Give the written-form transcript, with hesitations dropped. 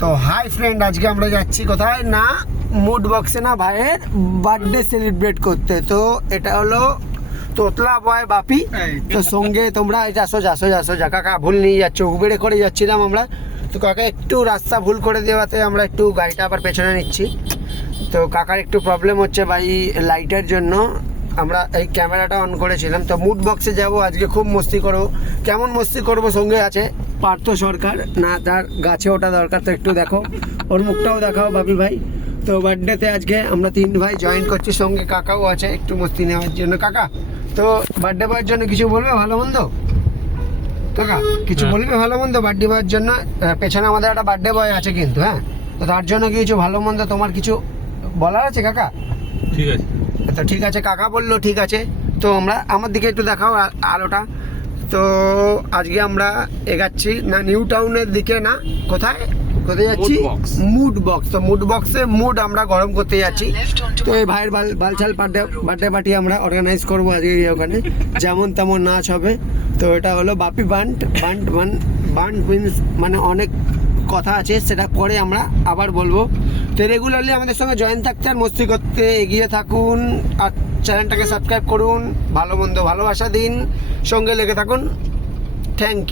তো hi friend, আজকে আমরা যাচ্ছি কোথায় না, মুড বক্সে না ভাইয়ের বার্থডে সেলিব্রেট করতে। তো এটা হলো তোতলা বয় বাপি। তো সঙ্গে তোমরা যাসো যা কাকা ভুল নিয়ে যাচ্ছ, উবেরে করে যাচ্ছিলাম আমরা। তো কাকা একটু রাস্তা ভুল করে দেওয়াতে আমরা একটু গাড়িটা আবার পেছনে নিচ্ছি। তো কাকার একটু প্রবলেম হচ্ছে ভাই লাইটের জন্য। আমরা এই ক্যামেরাটা অন করেছিলাম। তো মুড বক্সে যাব আজকে, খুব মস্তি করবো। কেমন মস্তি করবো, সঙ্গে আছে পার্থ সরকার, না তার গাছে ওটা দরকার। তো একটু দেখো, ওর মুখটাও দেখাও বাপি ভাই। তো বার্থডেতে আজকে আমরা 3 ভাই জয়েন করছি, সঙ্গে কাকাও আছে একটু মস্তি নেওয়ার জন্য। কাকা, তো বার্থডে বয়ের জন্য কিছু বলবে ভালো মন্দ? কাকা কিছু বলবে ভালো মন্দ বার্থডে বয়ের জন্য? পেছনে আমাদের একটা বার্থডে বয় আছে কিন্তু, হ্যাঁ। তো তার জন্য কিছু ভালো মন্দ তোমার কিছু বলার আছে কাকা? ঠিক আছে। তো ঠিক আছে, কাকা বললো ঠিক আছে। তো আমরা আমার দিকে একটু দেখাও আলোটা। তো আজকে আমরা এগাচ্ছি না নিউ টাউনের দিকে, না কোথায় যাচ্ছি? Mood box. তো মুড বক্সে মুড আমরা গরম করতে যাচ্ছি। তো এই ভাইয়ের বালছাল বার্থডে পার্টি আমরা অর্গানাইজ করবো আজকে ওখানে, যেমন তেমন নাচ হবে। তো এটা হলো বাপি বান্ট মিন্স মানে অনেক কথা আছে, সেটা পরে আমরা আবার বলবো। তো রেগুলারলি আমাদের সঙ্গে জয়েন থাকতে আর মস্তি করতে এগিয়ে থাকুন, আর চ্যানেলটাকে সাবস্ক্রাইব করুন, ভালো মন্দ ভালোবাসা দিন, সঙ্গে লেগে থাকুন। Thank you.